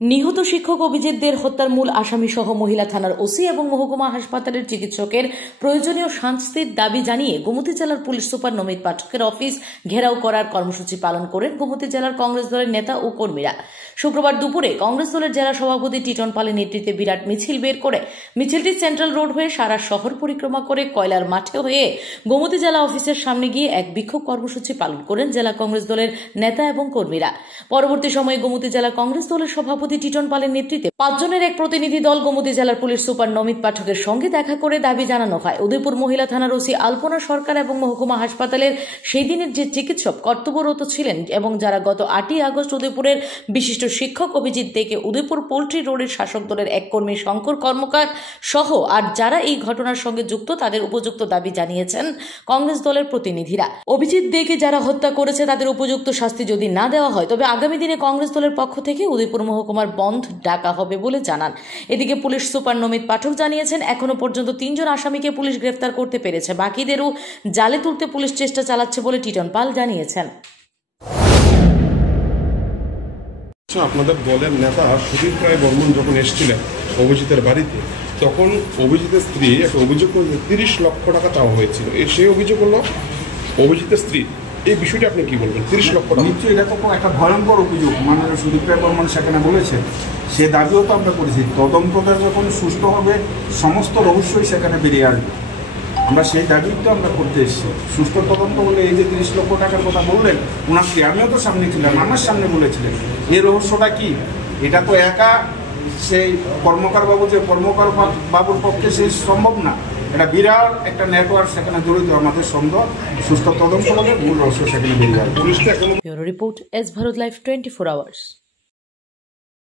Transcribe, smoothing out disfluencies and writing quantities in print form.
নিহত শিক্ষক অভিজিৎদের হত্যার মূল আসামি সহ মহিলা থানার ওসি এবং মহকুমা হাসপাতালের চিকিৎসকের প্রয়োজনীয় শাস্তির দাবি জানিয়ে গোমতী জেলার পুলিশ সুপার নমিত পাঠকের অফিস ঘেরাও করার কর্মসূচি পালন করেন গোমতী জেলার কংগ্রেস দলের নেতা ও কর্মীরা। শুক্রবার দুপুরে কংগ্রেস দলের জেলা সভাপতি টিটন পালের নেতৃত্বে বিরাট মিছিল বের করে মিছিলটি সেন্ট্রাল রোড হয়ে সারা শহর পরিক্রমা করে কয়লার মাঠে হয়ে গোমতী জেলা অফিসের সামনে গিয়ে এক বিক্ষোভ কর্মসূচি পালন করেন জেলা কংগ্রেস দলের নেতা এবং কর্মীরা। পরবর্তী সময়ে গোমতী জেলা কংগ্রেস দলের সভাপতি টিটন পালের নেতৃত্বে 5 জনের এক প্রতিনিধি দল গোমতী জেলার পুলিশ সুপার নমিত পাঠকের সঙ্গে দেখা করে দাবি জানানো হয় উদয়পুর মহিলা থানার ওসি আলপনা সরকার এবং মহকুমা হাসপাতালের সেই দিনের যে চিকিৎসক কর্তব্যরত ছিলেন এবং যারা গত 8ই আগস্ট উদয়পুরের বিশিষ্ট শিক্ষক অভিজিৎ দেকে উদয়পুর পোল্ট্রি রোডের শাসক দলের এক কর্মী শঙ্কর কর্মকার সহ আর যারা এই ঘটনার সঙ্গে যুক্ত তাদের উপযুক্ত দাবি জানিয়েছেন কংগ্রেস দলের প্রতিনিধিরা। অভিজিৎ দেকে যারা হত্যা করেছে তাদের উপযুক্ত শাস্তি যদি না দেওয়া হয় তবে আগামী দিনে কংগ্রেস দলের পক্ষ থেকে উদয়পুর মহকুমার বন্ধ ডাকা হবে বলে জানান। এদিকে পুলিশ সুপার নমিত পাঠক জানিয়েছেন এখনো পর্যন্ত 3 জন আসামিকে পুলিশ গ্রেফতার করতে পেরেছে, বাকিদেরও জালে তুলতে পুলিশ চেষ্টা চালাচ্ছে বলে টিটন পাল জানিয়েছেন। আপনাদের দলের নেতা সুদীপ রায় বর্মন যখন এসেছিলেন অভিজিতের বাড়িতে তখন অভিজিতের স্ত্রী একটা অভিযোগ করলে 30 লক্ষ টাকা চাওয়া হয়েছিল। সেই অভিযোগ হলো অভিজিতের স্ত্রী। এই বিষয়টি আপনি কি বলবেন? 30 লক্ষ টাকা নিশ্চয়ই এটা তো একটা ভয়ঙ্কর অভিযোগ মাননীয় সুদীপ রায় বর্মন সেখানে বলেছেন। সে দাবিও তো আমরা করেছি, তদন্তটা যখন সুষ্ঠু হবে সমস্ত রহস্যই সেখানে বেরিয়ে আসবে। আমরা সেই দাবি তো আমরা করতে এসেছি। সুষ্ঠু তদন্ত বলে এই যে 30 লক্ষ টাকার কথা বললেন ওনার স্ত্রী, আমিও তো সামনে ছিলাম, আমার সামনে বলেছিলেন এই রহস্যটা কি। এটা তো একা সেই কর্মকার বাবু যে কর্মকার বাবুর পক্ষে সে সম্ভব না, এটা বিরাট একটা নেটওয়ার্ক সেখানে জড়িত। আমাদের সন্দেহ সুষ্ঠু তদন্ত হলে মূল রহস্য সেখানে বেরিয়ে যাবে। Report S Bharat live 24 hours.